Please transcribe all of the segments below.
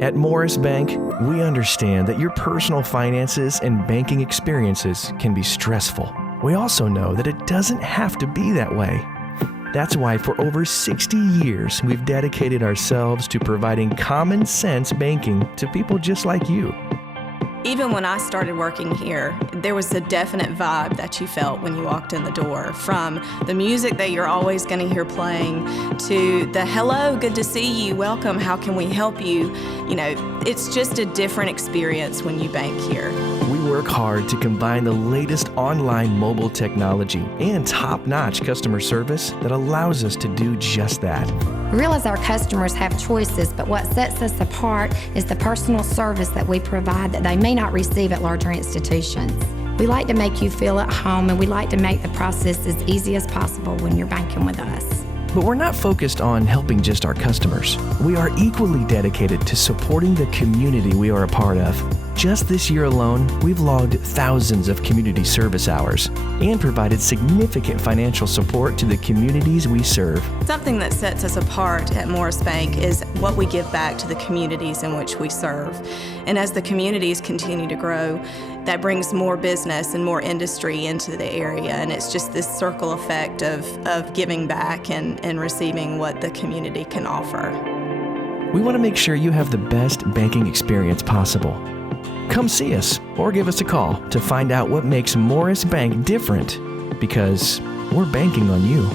At Morris Bank, we understand that your personal finances and banking experiences can be stressful. We also know that it doesn't have to be that way. That's why for over 60 years, we've dedicated ourselves to providing common sense banking to people just like you. Even when I started working here, there was a definite vibe that you felt when you walked in the door, from the music that you're always going to hear playing to the hello, good to see you, welcome, how can we help you? You know, it's just a different experience when you bank here. We work hard to combine the latest online mobile technology and top-notch customer service that allows us to do just that. We realize our customers have choices, but what sets us apart is the personal service that we provide that they may not receive at larger institutions. We like to make you feel at home, and we like to make the process as easy as possible when you're banking with us. But we're not focused on helping just our customers. We are equally dedicated to supporting the community we are a part of. Just this year alone, we've logged thousands of community service hours and provided significant financial support to the communities we serve. Something that sets us apart at Morris Bank is what we give back to the communities in which we serve. And as the communities continue to grow, that brings more business and more industry into the area, and it's just this circle effect of giving back and receiving what the community can offer. We want to make sure you have the best banking experience possible. Come see us or give us a call to find out what makes Morris Bank different, because we're banking on you.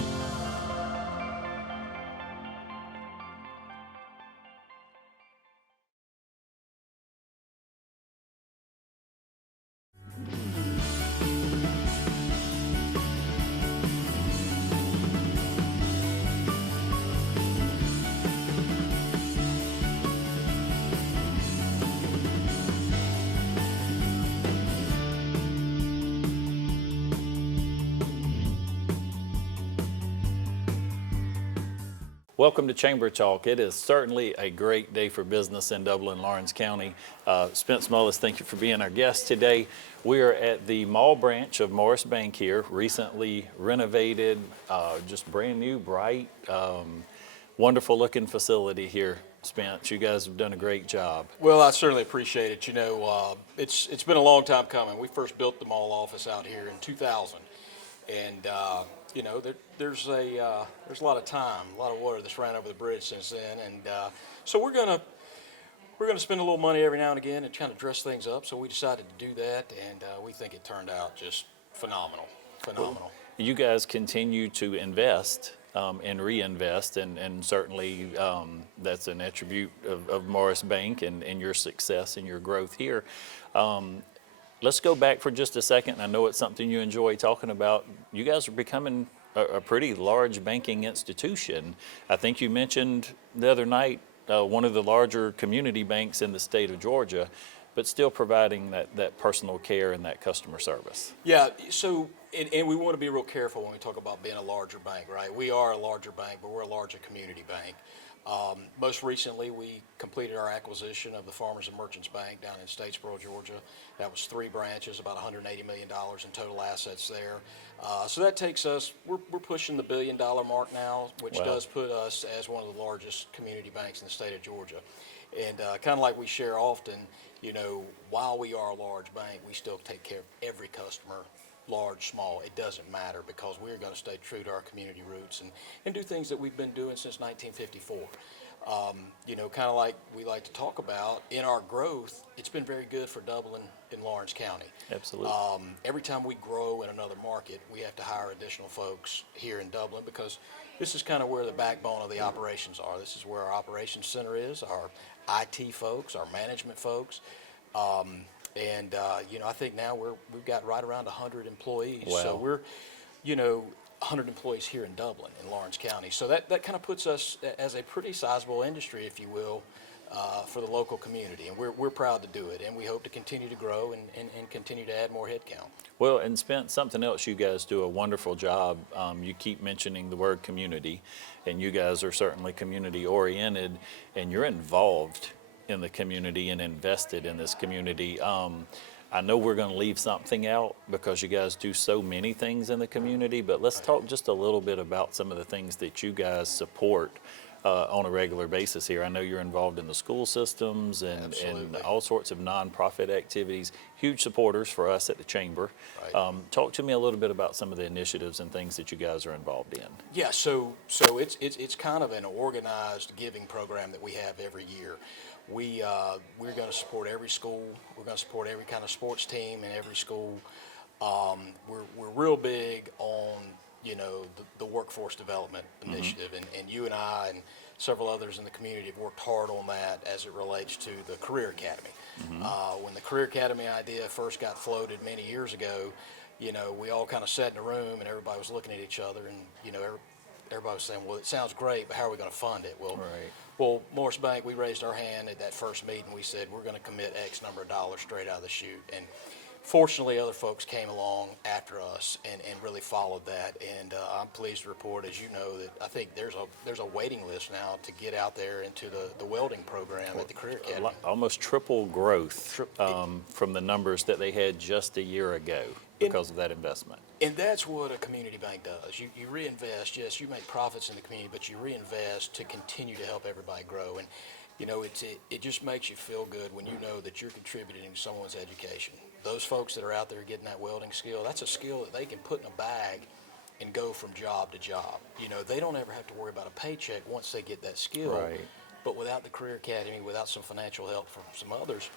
Welcome to Chamber Talk. It is certainly a great day for business in Dublin, Lawrence County. Spence Mullis, thank you for being our guest today. We are at the mall branch of Morris Bank here, recently renovated, just brand new, bright, wonderful looking facility here. Spence, you guys have done a great job. Well, I certainly appreciate it. You know, it's been a long time coming. We first built the mall office out here in 2000, and you know, there's a lot of time, a lot of water that's ran over the bridge since then, and so we're gonna spend a little money every now and again and kind of dress things up. So we decided to do that, and we think it turned out just phenomenal. Well, you guys continue to invest and reinvest, and certainly that's an attribute of Morris Bank and your success and your growth here. Let's go back for just a second. I know it's something you enjoy talking about. You guys are becoming a pretty large banking institution. I think you mentioned the other night one of the larger community banks in the state of Georgia, but still providing that personal care and that customer service. Yeah, so, and we want to be real careful when we talk about being a larger bank, right? We are a larger bank, but we're a larger community bank. Most recently, we completed our acquisition of the Farmers and Merchants Bank down in Statesboro, Georgia. That was 3 branches, about $180 million in total assets there. So that takes us, we're pushing the $1 billion mark now, which Wow. does put us as one of the largest community banks in the state of Georgia. And kind of like we share often, you know, while we are a large bank, we still take care of every customer, large, small, it doesn't matter, because we're going to stay true to our community roots and do things that we've been doing since 1954. You know, kind of like we like to talk about, in our growth, it's been very good for Dublin and Lawrence County. Absolutely. Every time we grow in another market, we have to hire additional folks here in Dublin, because this is kind of where the backbone of the operations are. This is where our operations center is, our IT folks, our management folks. And you know, I think now we've got right around 100 employees. Wow. So we're, you know, 100 employees here in Dublin, in Lawrence County. So that kind of puts us as a pretty sizable industry, if you will, for the local community. And we're proud to do it. And we hope to continue to grow and continue to add more headcount. Well, and Spence, something else you guys do a wonderful job. You keep mentioning the word community, and you guys are certainly community oriented, and you're involved in the community and invested in this community. I know we're going to leave something out because you guys do so many things in the community, but let's talk just a little bit about some of the things that you guys support on a regular basis here. I know you're involved in the school systems and Absolutely. all sorts of nonprofit activities, huge supporters for us at the Chamber. Right. Talk to me a little bit about some of the initiatives and things that you guys are involved in. Yeah, so it's kind of an organized giving program that we have every year. We're going to support every school. We're going to support every kind of sports team in every school. We're real big on the workforce development initiative, and you and I and several others in the community have worked hard on that as it relates to the Career Academy. When the Career Academy idea first got floated many years ago, we all kind of sat in a room and everybody was looking at each other, and everybody was saying, well, it sounds great, but how are we going to fund it? Well, Morris Bank, we raised our hand at that first meeting. We said, we're going to commit X number of dollars straight out of the chute. And fortunately, other folks came along after us and really followed that. And I'm pleased to report, as you know, that I think there's a waiting list now to get out there into the welding program at the Career Academy. Almost triple growth from the numbers that they had just a year ago because of that investment. And that's what a community bank does. You reinvest. Yes, you make profits in the community, but you reinvest to continue to help everybody grow. And it just makes you feel good when you know that you're contributing to someone's education. Those folks that are out there getting that welding skill, that's a skill that they can put in a bag and go from job to job. They don't ever have to worry about a paycheck once they get that skill. Right. But without the Career Academy, without some financial help from some others,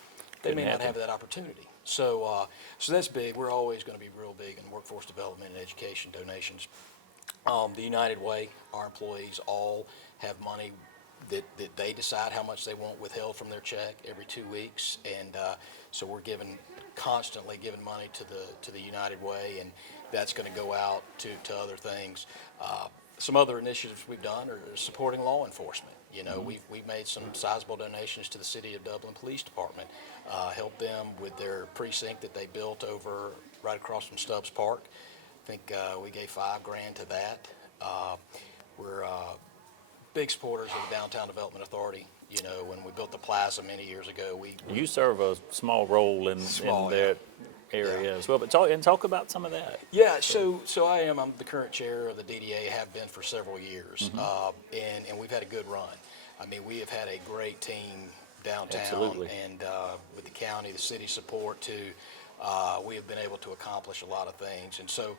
they may not have that opportunity. So that's big. We're always going to be real big in workforce development and education donations. The United Way, our employees all have money that they decide how much they want withheld from their check every 2 weeks, and so we're constantly giving money to the United Way, and that's going to go out to other things. Some other initiatives we've done are supporting law enforcement. We've made some sizable donations to the City of Dublin Police Department, helped them with their precinct that they built over right across from Stubbs Park. I think we gave $5,000 to that. We're big supporters of the Downtown Development Authority. When we built the plaza many years ago, You serve a small role in that area as well, but talk about some of that. Yeah, so I'm the current chair of the DDA, have been for several years, and we've had a good run. I mean, we have had a great team downtown. Absolutely. And with the county, the city support too, we have been able to accomplish a lot of things. And so,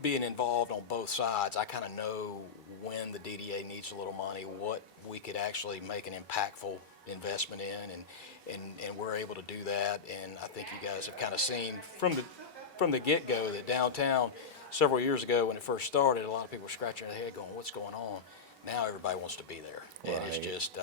being involved on both sides, I kind of know when the DDA needs a little money, what we could actually make an impactful investment in, and we're able to do that. And I think you guys have kind of seen from the get-go that downtown several years ago when it first started, a lot of people were scratching their head going, what's going on? Now everybody wants to be there. Right. And it's just,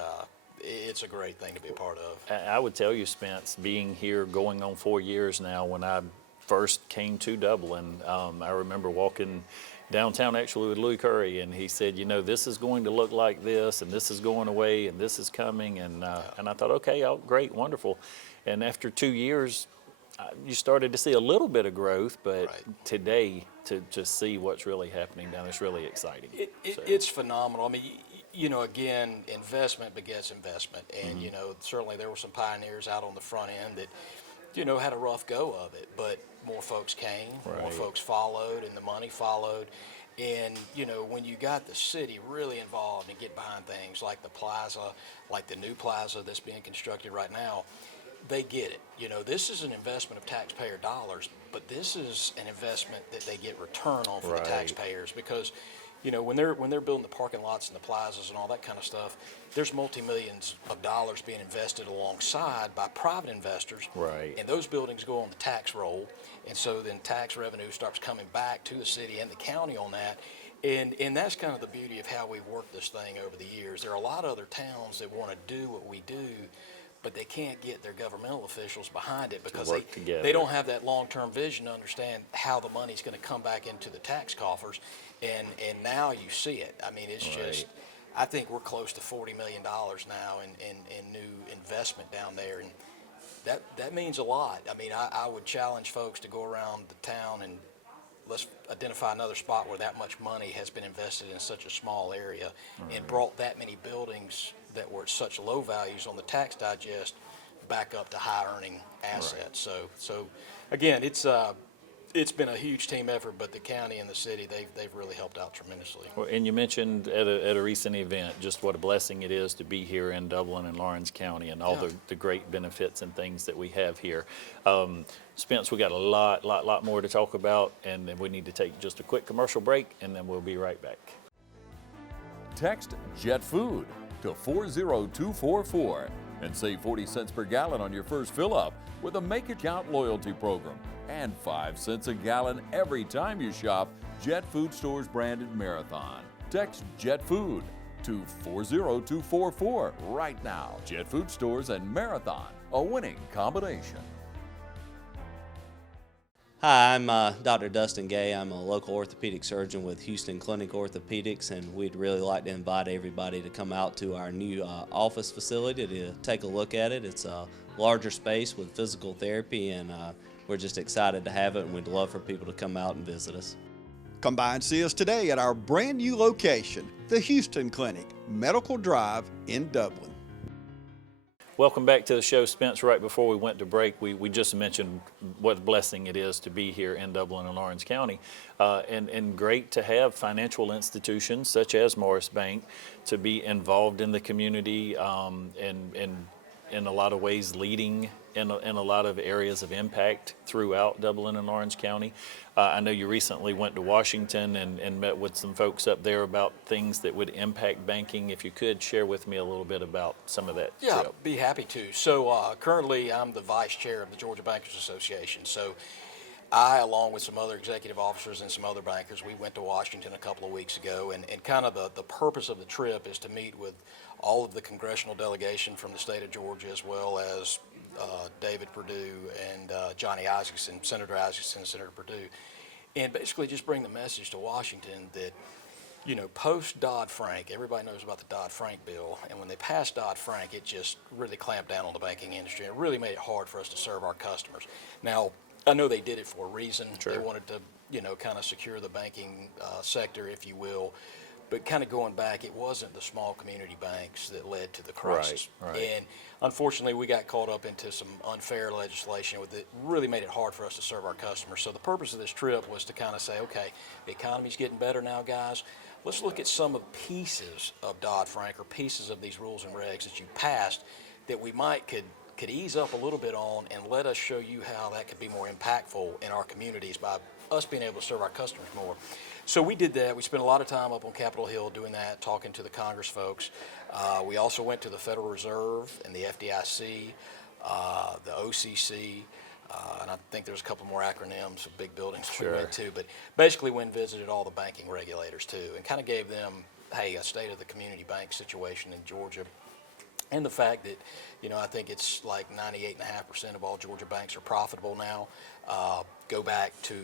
it's a great thing to be a part of. I would tell you, Spence, being here going on 4 years now, when I first came to Dublin, I remember walking downtown actually with Louis Curry, and he said, this is going to look like this, and this is going away, and this is coming, and I thought, okay, great, wonderful. And after 2 years, you started to see a little bit of growth, but today, to see what's really happening down there is really exciting. It's phenomenal. I mean, again, investment begets investment, and certainly there were some pioneers out on the front end that had a rough go of it, but more folks came, more folks followed, and the money followed. And, when you got the city really involved and get behind things like the plaza, like the new plaza that's being constructed right now, they get it. This is an investment of taxpayer dollars, but this is an investment that they get return on for the taxpayers, because when they're building the parking lots and the plazas and all that kind of stuff, there's multi-millions of dollars being invested alongside by private investors. Right. And those buildings go on the tax roll, and so then tax revenue starts coming back to the city and the county on that. And that's kind of the beauty of how we've worked this thing over the years. There are a lot of other towns that want to do what we do, but they can't get their governmental officials behind it because they don't have that long-term vision to understand how the money's going to come back into the tax coffers. And now you see it. I mean, it's just, I think we're close to $40 million now in new investment down there, and that means a lot. I mean, I would challenge folks to go around the town and let's identify another spot where that much money has been invested in such a small area and brought that many buildings that were at such low values on the tax digest back up to high earning assets. So again, it's It's been a huge team effort, but the county and the city, they've really helped out tremendously. Well, and you mentioned at a recent event just what a blessing it is to be here in Dublin and Lawrence County and all the great benefits and things that we have here. Spence, we got a lot more to talk about, and then we need to take just a quick commercial break, and then we'll be right back. Text Jet Food to 40244 and save 40 cents per gallon on your first fill-up with a Make It Count loyalty program. And 5 cents a gallon every time you shop Jet Food Stores branded Marathon. Text Jet Food to 40244 right now. Jet Food Stores and Marathon, a winning combination. Hi, I'm Dr. Dustin Gay. I'm a local orthopedic surgeon with Houston Clinic Orthopedics, and we'd really like to invite everybody to come out to our new office facility to take a look at it. It's a larger space with physical therapy, and we're just excited to have it, and we'd love for people to come out and visit us. Come by and see us today at our brand new location, the Houston Clinic, Medical Drive in Dublin. Welcome back to the show, Spence. Right before we went to break, we just mentioned what a blessing it is to be here in Dublin and Lawrence County, and great to have financial institutions such as Morris Bank to be involved in the community and in a lot of ways leading in a lot of areas of impact throughout Dublin and Lawrence County. I know you recently went to Washington and met with some folks up there about things that would impact banking. If you could share with me a little bit about some of that Yeah, trip. be happy to. So currently I'm the vice chair of the Georgia Bankers Association. So I, along with some other executive officers and some other bankers, we went to Washington a couple of weeks ago, and kind of the purpose of the trip is to meet with all of the congressional delegation from the state of Georgia, as well as David Perdue and Johnny Isaacson, Senator Isaacson and Senator Perdue, and basically just bring the message to Washington that, you know, post Dodd-Frank, everybody knows about the Dodd-Frank bill, and when they passed Dodd-Frank, it just really clamped down on the banking industry, and it really made it hard for us to serve our customers. Now, I know they did it for a reason. Sure. They wanted to, you know, kind of secure the banking sector, if you will. But kind of going back, it wasn't the small community banks that led to the crisis. Right. And unfortunately, we got caught up into some unfair legislation that really made it hard for us to serve our customers. So the purpose of this trip was to kind of say, okay, the economy's getting better now, guys. Let's look at some of the pieces of Dodd-Frank or pieces of these rules and regs that you passed that we might could ease up a little bit on, and let us show you how that could be more impactful in our communities by us being able to serve our customers more. So we did that. We spent a lot of time up on Capitol Hill doing that, talking to the Congress folks. We also went to the Federal Reserve and the FDIC, the OCC, and I think there's a couple more acronyms of big buildings we went to. But basically went and visited all the banking regulators too, and kind of gave them, hey, a state of the community bank situation in Georgia. And the fact that, you know, I think it's like 98.5% of all Georgia banks are profitable now. Go back to,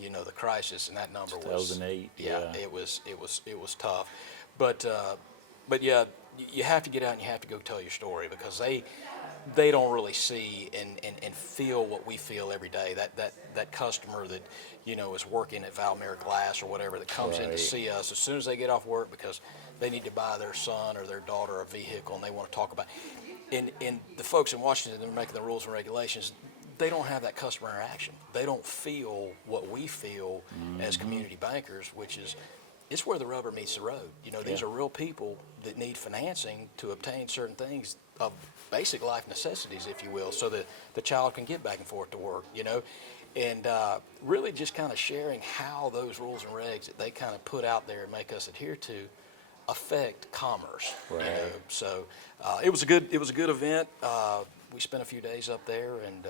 you know, the crisis, and that number was 2008. Yeah, it was tough. But yeah, you have to get out and you have to go tell your story, because they don't really see and feel what we feel every day. That customer that, you know, is working at Valmere Glass or whatever, that comes in to see us as soon as they get off work because they need to buy their son or their daughter a vehicle and they want to talk about it. And the folks in Washington that are making the rules and regulations, they don't have that customer interaction. They don't feel what we feel as community bankers, which is, it's where the rubber meets the road. You know, these are real people that need financing to obtain certain things of basic life necessities, if you will, so that the child can get back and forth to work, you know. And really just kind of sharing how those rules and regs that they kind of put out there and make us adhere to affect commerce. Right. You know? So it was a good event. We spent a few days up there, and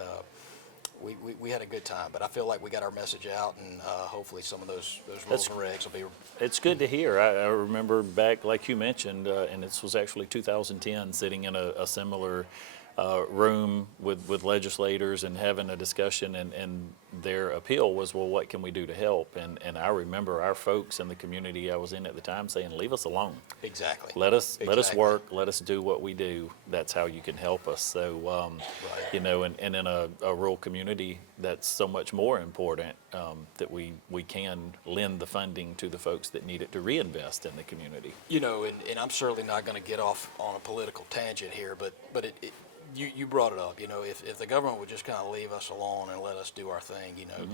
we had a good time. But I feel like we got our message out, and hopefully some of those rules and regs will be. It's good to hear. I remember back, like you mentioned, and this was actually 2010, sitting in a similar room with legislators and having a discussion, and their appeal was, well, what can we do to help? And I remember our folks in the community I was in at the time saying, leave us alone. Exactly. Let us work. Let us do what we do. That's how you can help us. So, you know, and in a rural community, that's so much more important that we can lend the funding to the folks that need it to reinvest in the community. You know, and I'm certainly not going to get off on a political tangent here, but you brought it up. You know, if the government would just kind of leave us alone and let us do our thing, you know,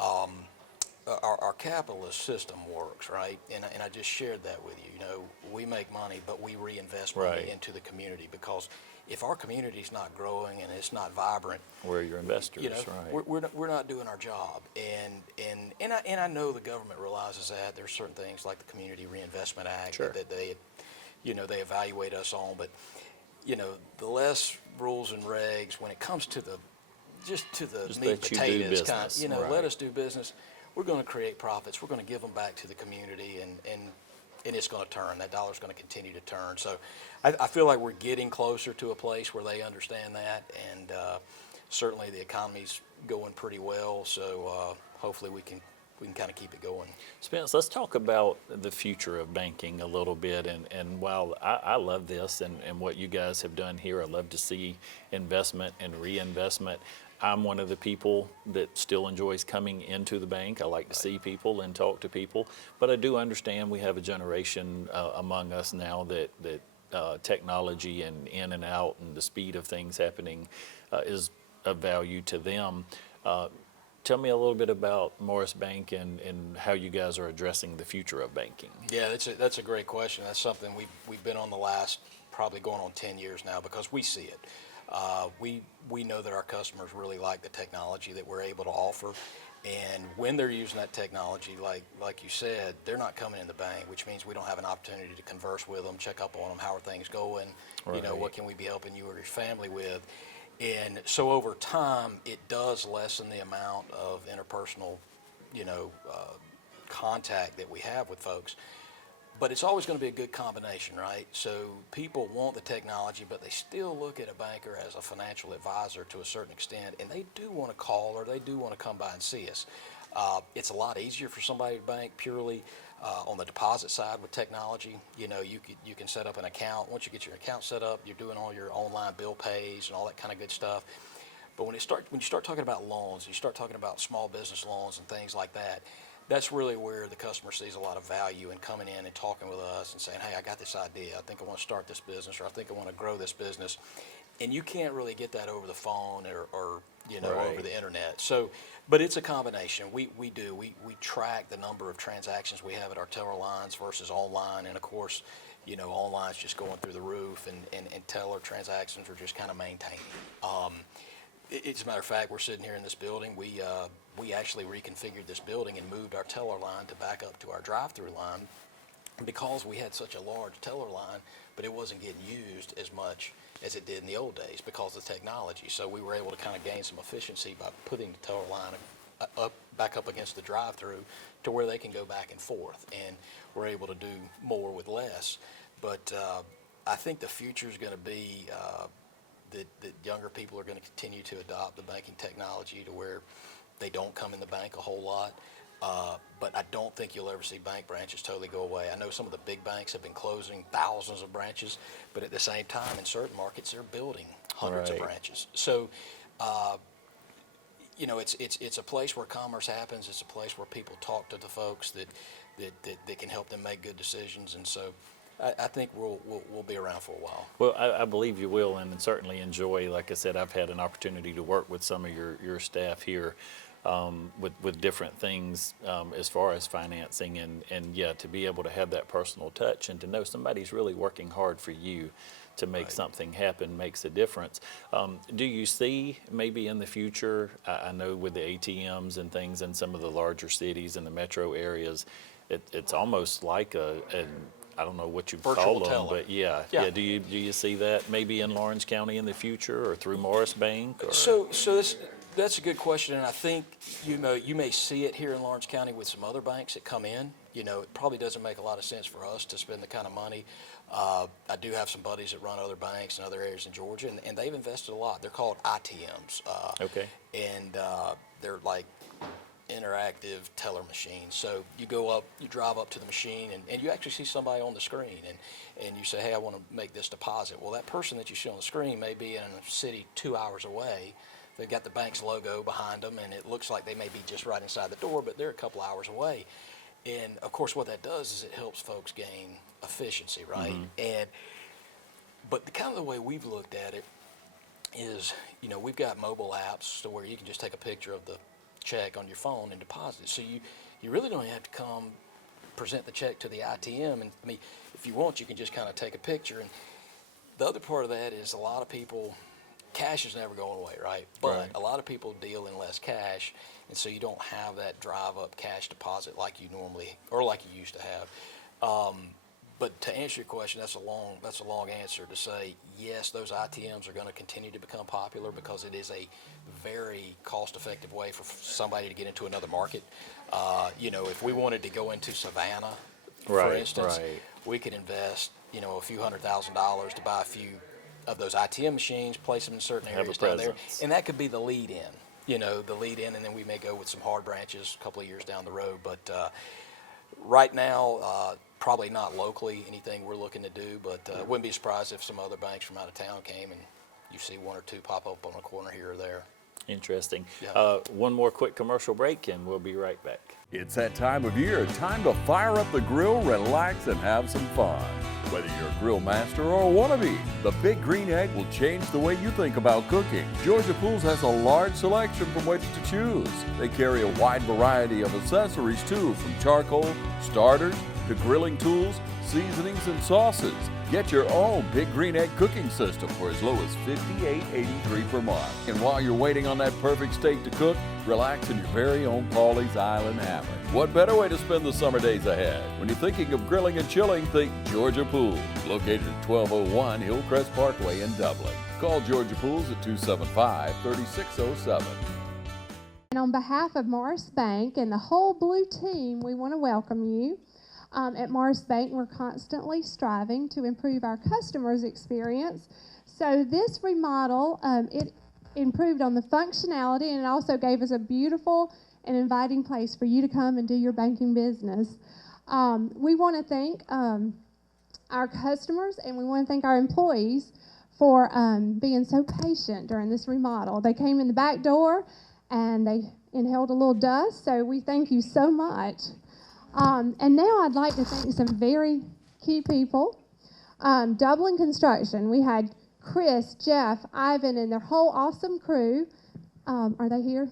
our capitalist system works, right? And I just shared that with you. You know, we make money, but we reinvest money Right. into the community, because if our community's not growing and it's not vibrant, Where your investors, you know, right? we're not doing our job. And I know the government realizes that. There's certain things like the Community Reinvestment Act Sure. that they, you know, they evaluate us on. But, you know, the less rules and regs when it comes to the meat and let you do potatoes kind, business, you know, right. let us do business. We're going to create profits. We're going to give them back to the community, and it's going to turn. That dollar's going to continue to turn. So I feel like we're getting closer to a place where they understand that, and certainly the economy's going pretty well. So hopefully we can kind of keep it going. Spence, let's talk about the future of banking a little bit. And while I love this and what you guys have done here, I love to see investment and reinvestment. I'm one of the people that still enjoys coming into the bank. I like to see people and talk to people. But I do understand we have a generation among us now that technology and in and out and the speed of things happening is of value to them. Tell me a little bit about Morris Bank and how you guys are addressing the future of banking. Yeah, that's a great question. That's something we've been on the last probably going on 10 years now, because we see it. We know that our customers really like the technology that we're able to offer, and when they're using that technology, like you said, they're not coming in the bank, which means we don't have an opportunity to converse with them, check up on them, how are things going, you know, Right. what can we be helping you or your family with. And so over time, it does lessen the amount of interpersonal, you know, contact that we have with folks. But it's always going to be a good combination, right? So people want the technology, but they still look at a banker as a financial advisor to a certain extent, and they do want to call or they do want to come by and see us. It's a lot easier for somebody to bank purely on the deposit side with technology. You know, you can set up an account. Once you get your account set up, you're doing all your online bill pays and all that kind of good stuff. But when you start talking about loans, you start talking about small business loans and things like that, that's really where the customer sees a lot of value in coming in and talking with us and saying, hey, I got this idea. I think I want to start this business, or I think I want to grow this business. And you can't really get that over the phone or you know, Right. over the internet. So, but it's a combination. We track the number of transactions we have at our teller lines versus online. And of course, you know, online's just going through the roof, and teller transactions are just kind of maintaining. As a matter of fact, we're sitting here in this building. We actually reconfigured this building and moved our teller line to back up to our drive-through line, because we had such a large teller line, but it wasn't getting used as much as it did in the old days because of technology. So we were able to kind of gain some efficiency by putting the teller line back up against the drive-through to where they can go back and forth, and we're able to do more with less. But I think the future is going to be that younger people are going to continue to adopt the banking technology to where they don't come in the bank a whole lot. But I don't think you'll ever see bank branches totally go away. I know some of the big banks have been closing thousands of branches, but at the same time, in certain markets, they're building hundreds of Right. branches. So, you know, it's a place where commerce happens. It's a place where people talk to the folks that can help them make good decisions. And so, I think we'll be around for a while. Well, I believe you will, and certainly enjoy. Like I said, I've had an opportunity to work with some of your staff here with different things as far as financing, and yeah, to be able to have that personal touch and to know somebody's really working hard for you to make Right. something happen makes a difference. Do you see maybe in the future, I know with the ATMs and things in some of the larger cities and the metro areas, it's almost like I don't know what you Virtual call them, teller. but yeah. Do you see that maybe in Lawrence County in the future, or through Morris Bank? Or? So that's a good question, and I think you may see it here in Lawrence County with some other banks that come in. You know, it probably doesn't make a lot of sense for us to spend the kind of money. I do have some buddies that run other banks in other areas in Georgia, and they've invested a lot. They're called ITMs. Okay. And they're like interactive teller machines. So you drive up to the machine, and you actually see somebody on the screen, and you say, hey, I want to make this deposit. Well, that person that you see on the screen may be in a city 2 hours away. They've got the bank's logo behind them, and it looks like they may be just right inside the door, but they're a couple hours away. And of course, what that does is it helps folks gain efficiency, right? Mm-hmm. But the kind of the way we've looked at it is, you know, we've got mobile apps to where you can just take a picture of the check on your phone and deposit it. So you really don't have to come present the check to the ITM. And I mean, if you want, you can just kind of take a picture. And the other part of that is a lot of people, cash is never going away, right? But a lot of people deal in less cash, and so you don't have that drive-up cash deposit like you normally, or like you used to have. But to answer your question, that's a long answer to say, yes, those ITMs are going to continue to become popular because it is a very cost-effective way for somebody to get into another market. You know, if we wanted to go into Savannah, for instance, we could invest, you know, a few $100,000 to buy a few of those ITM machines, place them in certain areas down there, and that could be the lead in. You know, the lead in, and then we may go with some hard branches a couple of years down the road. But right now, probably not locally anything we're looking to do, but wouldn't be surprised if some other banks from out of town came and you see one or two pop up on a corner here or there. Interesting. Yeah. One more quick commercial break and we'll be right back. It's that time of year, time to fire up the grill, relax, and have some fun. Whether you're a grill master or a wannabe, the Big Green Egg will change the way you think about cooking. Georgia Pools has a large selection from which to choose. They carry a wide variety of accessories too, from charcoal, starters, to grilling tools, seasonings, and sauces. Get your own Big Green Egg cooking system for as low as $58.83 per month. And while you're waiting on that perfect steak to cook, relax in your very own Pawleys Island hammock. What better way to spend the summer days ahead? When you're thinking of grilling and chilling, think Georgia Pools, located at 1201 Hillcrest Parkway in Dublin. Call Georgia Pools at 275-3607. And on behalf of Morris Bank and the whole Blue team, we want to welcome you. At Morris Bank, we're constantly striving to improve our customers' experience. So this remodel, it improved on the functionality, and it also gave us a beautiful and inviting place for you to come and do your banking business. We want to thank our customers, and we want to thank our employees for being so patient during this remodel. They came in the back door, and they inhaled a little dust, so we thank you so much. And now I'd like to thank some very key people. Dublin Construction, we had Chris, Jeff, Ivan, and their whole awesome crew. Are they here?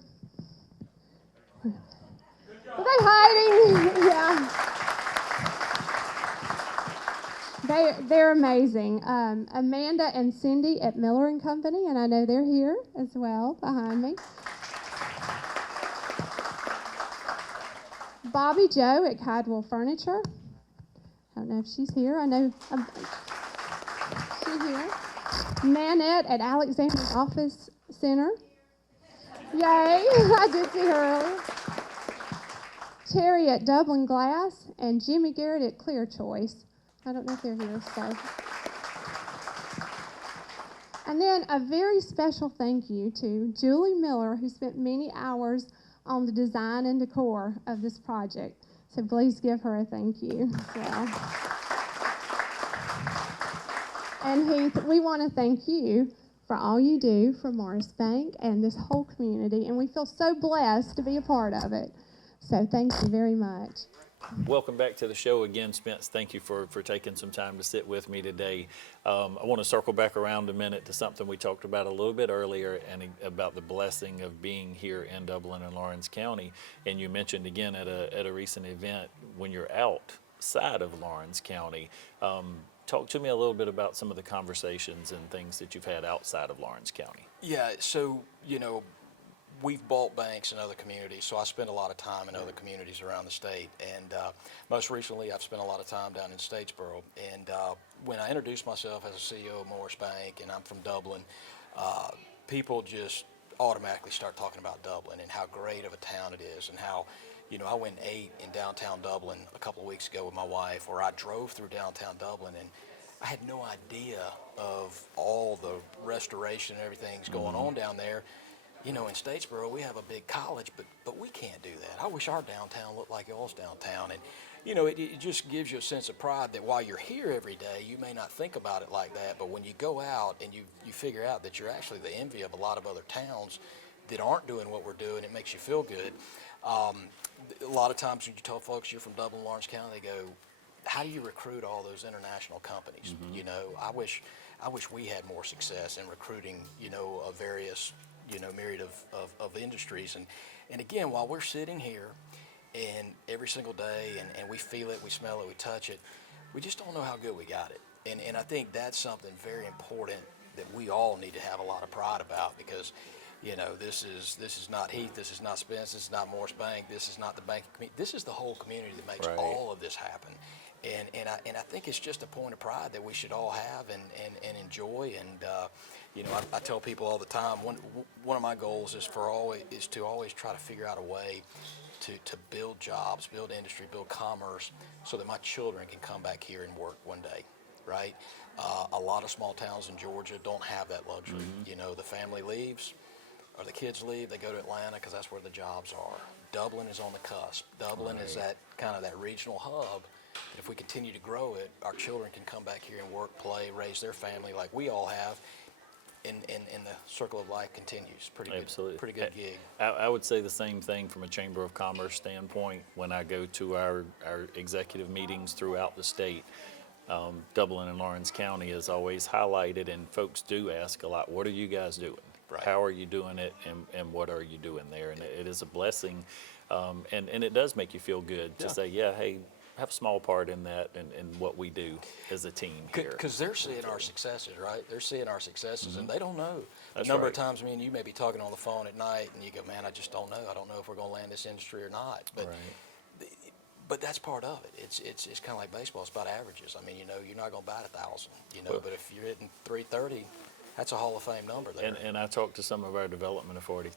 Are they hiding? Yeah. They're amazing. Amanda and Cindy at Miller & Company, and I know they're here as well behind me. Bobby Joe at Cadwell Furniture. I don't know if she's here. I know she's here. Nanette at Alexander's Office Center. Yay! I did see her earlier. Terry at Dublin Glass and Jimmy Garrett at Clear Choice. I don't know if they're here, so. And then a very special thank you to Julie Miller, who spent many hours on the design and decor of this project. So please give her a thank you as well. And Heath, we want to thank you for all you do for Morris Bank and this whole community, and we feel so blessed to be a part of it. So thank you very much. Welcome back to the show again, Spence. Thank you for taking some time to sit with me today. I want to circle back around a minute to something we talked about a little bit earlier, and about the blessing of being here in Dublin and Lawrence County. And you mentioned again at a recent event, when you're outside of Lawrence County, talk to me a little bit about some of the conversations and things that you've had outside of Lawrence County. Yeah, so, you know, we've bought banks in other communities, so I spend a lot of time in other communities around the state. And most recently, I've spent a lot of time down in Statesboro. And when I introduced myself as a CEO of Morris Bank, and I'm from Dublin, people just automatically start talking about Dublin and how great of a town it is, and how, you know, I went and ate in downtown Dublin a couple of weeks ago with my wife, where I drove through downtown Dublin, and I had no idea of all the restoration and everything's going on down there. You know, in Statesboro, we have a big college, but we can't do that. I wish our downtown looked like y'all's downtown. And, you know, it just gives you a sense of pride that while you're here every day, you may not think about it like that, but when you go out and you figure out that you're actually the envy of a lot of other towns that aren't doing what we're doing, it makes you feel good. A lot of times when you tell folks you're from Dublin, Lawrence County, they go, how do you recruit all those international companies? You know, I wish I wish we had more success in recruiting, a various, myriad of industries. And again, while we're sitting here and every single day and we feel it, we smell it, we touch it, we just don't know how good we got it. And I think that's something very important that we all need to have a lot of pride about, because this is not Heath, this is not Spence, this is not Morris Bank, this is not the banking community. This is the whole community that makes all of this happen. And I think it's just a point of pride that we should all have and enjoy. And I tell people all the time, one of my goals is to always try to figure out a way to build jobs, build industry, build commerce, so that my children can come back here and work one day, right? A lot of small towns in Georgia don't have that luxury. The family leaves, or the kids leave, they go to Atlanta because that's where the jobs are. Dublin is on the cusp. Dublin is that kind of that regional hub. If we continue to grow it, our children can come back here and work, play, raise their family like we all have, and the circle of life continues. Absolutely. Pretty good gig. I would say the same thing from a Chamber of Commerce standpoint when I go to our executive meetings throughout the state. Dublin and Lawrence County is always highlighted, and folks do ask a lot, what are you guys doing? Right. How are you doing it, and what are you doing there? And it is a blessing, and it does make you feel good to say, yeah, hey, have a small part in that and what we do as a team here. Because they're seeing our successes, right? They're seeing our successes, and they don't know. That's the number right. of times, you may be talking on the phone at night, and you go, man, I just don't know. I don't know if we're going to land this industry or not. But that's part of it. It's kind of like baseball. It's about averages. You're not going to bat 1,000, but if you're hitting 330, that's a Hall of Fame number there. And I talked to some of our development authority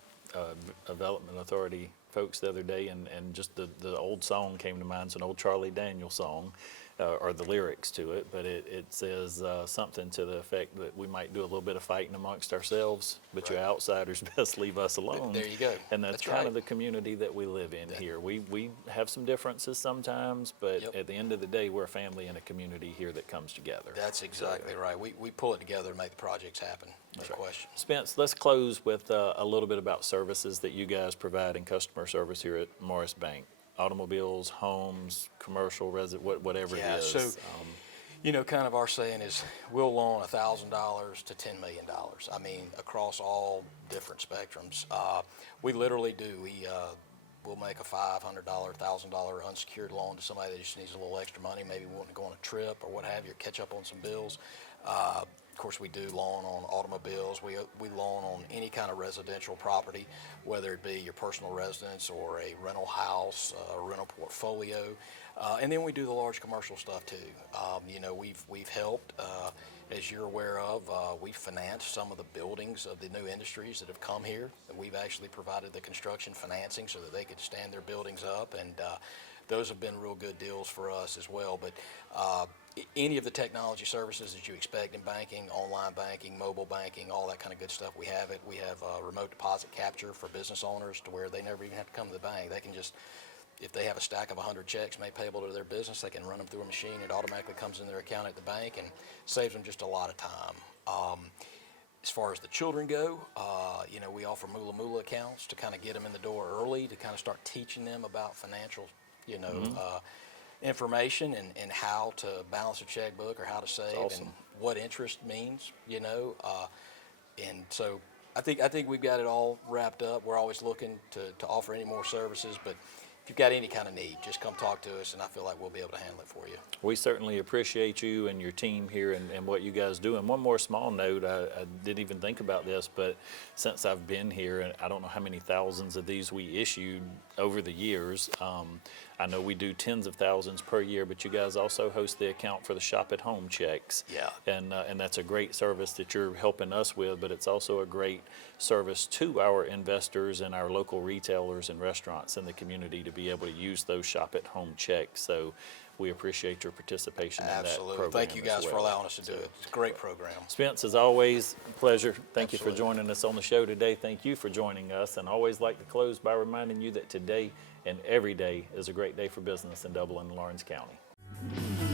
folks the other day, and just the old song came to mind. It's an old Charlie Daniels song, or the lyrics to it, but it says something to the effect that we might do a little bit of fighting amongst ourselves, but you outsiders best leave us alone. There you go. And that's kind of the community that we live in here. We have some differences sometimes, but at the end of the day, we're a family and a community here that comes together. That's exactly right. We pull it together to make the projects happen. No question. Spence, let's close with a little bit about services that you guys provide in customer service here at Morris Bank. Automobiles, homes, commercial, whatever it is. So, kind of our saying is we'll loan $1,000 to $10 million. Across all different spectrums. We literally do. We'll make a $500, $1,000 unsecured loan to somebody that just needs a little extra money, maybe wanting to go on a trip or what have you, catch up on some bills. Of course, we do loan on automobiles. We loan on any kind of residential property, whether it be your personal residence or a rental house, a rental portfolio. And then we do the large commercial stuff too. We've helped, as you're aware of, we've financed some of the buildings of the new industries that have come here. We've actually provided the construction financing so that they could stand their buildings up, and those have been real good deals for us as well. But any of the technology services that you expect in banking, online banking, mobile banking, all that kind of good stuff, we have it. We have remote deposit capture for business owners to where they never even have to come to the bank. They can just, if they have a stack of 100 checks made payable to their business, they can run them through a machine. It automatically comes in their account at the bank and saves them just a lot of time. As far as the children go, we offer mula accounts to kind of get them in the door early, to kind of start teaching them about financial, information and how to balance a checkbook or how to save and what interest means, and so I think we've got it all wrapped up. We're always looking to offer any more services, but if you've got any kind of need, just come talk to us, and I feel like we'll be able to handle it for you. We certainly appreciate you and your team here and what you guys do. And one more small note, I didn't even think about this, but since I've been here, and I don't know how many thousands of these we issued over the years, I know we do tens of thousands per year, but you guys also host the account for the Shop at Home checks. Yeah. And that's a great service that you're helping us with, but it's also a great service to our investors and our local retailers and restaurants in the community to be able to use those Shop at Home checks. So we appreciate your participation in that program. Absolutely. Thank you guys for allowing us to do it. It's a great program. Spence, as always, a pleasure. Thank you for joining us on the show today. Thank you for joining us. And I always like to close by reminding you that today and every day is a great day for business in Dublin and Lawrence County.